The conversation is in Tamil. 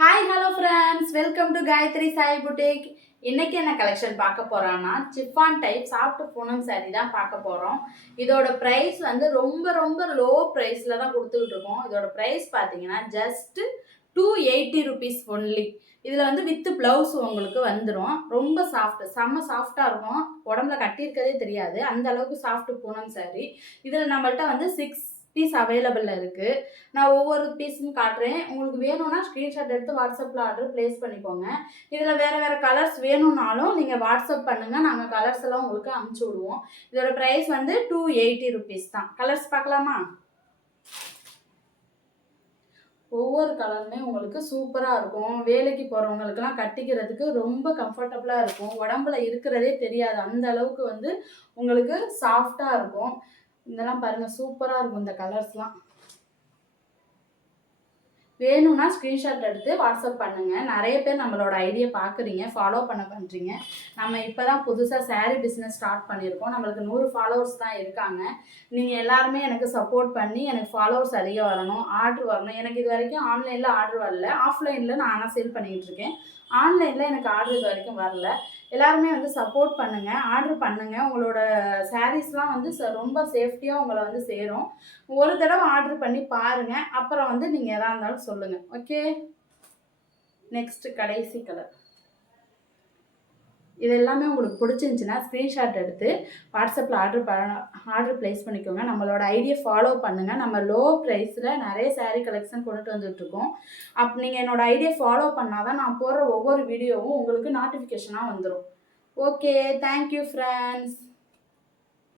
Hi hello friends, welcome to Gayathri Sai boutique. இன்னைக்கு என்ன கலெக்ஷன் பார்க்க போறோம்னா chiffon type soft Poonam saree தான் பார்க்க போறோம். இதோட பிரைஸ் வந்து ரொம்ப ரொம்ப லோ பிரைஸ்ல தான் கொடுத்துட்டு இருக்கோம். இதோட பிரைஸ் பார்த்தீங்கன்னா ஜஸ்ட் 280 rupees ஒன்லி. இதில் வந்து வித் பிளவுஸ் உங்களுக்கு வந்துடும். ரொம்ப சாஃப்ட், செம்ம சாஃப்டாக இருக்கும். உடம்புல கட்டியிருக்கதே தெரியாது, அந்த அளவுக்கு சாஃப்ட் பூனம் saree. இதில் நம்மள்ட்ட வந்து 6 பீஸ் அவைலபிளில் இருக்குது. நான் ஒவ்வொரு பீஸும் காட்டுறேன். உங்களுக்கு வேணும்னா ஸ்க்ரீன்ஷாட் எடுத்து வாட்ஸ்அப்பில் ஆர்டர் ப்ளேஸ் பண்ணிக்கோங்க. இதில் வேறு வேறு கலர்ஸ் வேணும்னாலும் நீங்கள் வாட்ஸ்அப் பண்ணுங்கள், நாங்கள் கலர்ஸ் எல்லாம் உங்களுக்கு அனுப்பிச்சி விடுவோம். இதோட ப்ரைஸ் வந்து 280 rupees தான். கலர்ஸ் பார்க்கலாமா? ஒவ்வொரு கலருமே உங்களுக்கு சூப்பராக இருக்கும். வேலைக்கு போகிறவங்களுக்கெல்லாம் கட்டிக்கிறதுக்கு ரொம்ப கம்ஃபர்டபுளாக இருக்கும். உடம்புல இருக்கிறதே தெரியாது, அந்த அளவுக்கு வந்து உங்களுக்கு சாஃப்டாக இருக்கும். இதெல்லாம் பாருங்கள், சூப்பராக இருக்கும் இந்த கலர்ஸ்லாம். வேணும்னா ஸ்க்ரீன்ஷாட் எடுத்து வாட்ஸ்அப் பண்ணுங்கள். நிறைய பேர் நம்மளோட ஐடியா பார்க்குறீங்க, ஃபாலோ பண்ணுறீங்க. நம்ம இப்போ தான் புதுசாக saree பிஸ்னஸ் ஸ்டார்ட் பண்ணியிருக்கோம். நம்மளுக்கு 100 ஃபாலோவர்ஸ் தான் இருக்காங்க. நீங்கள் எல்லாருமே எனக்கு சப்போர்ட் பண்ணி எனக்கு ஃபாலோவர்ஸ் அதிகம் வரணும், ஆர்டர் வரணும். எனக்கு இது வரைக்கும் ஆன்லைனில் ஆர்டர் வரல, ஆஃப்லைனில் நான் ஆனால் சேல் பண்ணிக்கிட்டு இருக்கேன். ஆன்லைனில் எனக்கு ஆர்டர் இது வரைக்கும் வரல. எல்லாருமே வந்து சப்போர்ட் பண்ணுங்கள், ஆர்டர் பண்ணுங்கள். உங்களோட சாரீஸ்லாம் வந்து ரொம்ப சேஃப்டியாக உங்களை வந்து சேரும். ஒரு தடவை ஆர்டர் பண்ணி பாருங்கள், அப்புறம் வந்து நீங்கள் எதாக இருந்தாலும் சொல்லுங்கள். ஓகே, நெக்ஸ்ட் கடைசி கலர். இது எல்லாமே உங்களுக்கு பிடிச்சிருந்துச்சின்னா ஸ்க்ரீன்ஷாட் எடுத்து வாட்ஸ்அப்பில் ஆர்டர் ப்ளேஸ் பண்ணிக்கோங்க. நம்மளோட ஐடியை ஃபாலோ பண்ணுங்கள். நம்ம லோ ப்ரைஸில் நிறைய saree கலெக்ஷன் கொண்டுட்டு வந்துட்டுருக்கோம். நீங்கள் என்னோடய ஐடியை ஃபாலோ பண்ணால் தான் நான் போடுற ஒவ்வொரு வீடியோவும் உங்களுக்கு நோட்டிஃபிகேஷனாக வந்துடும். Okay, thank you friends.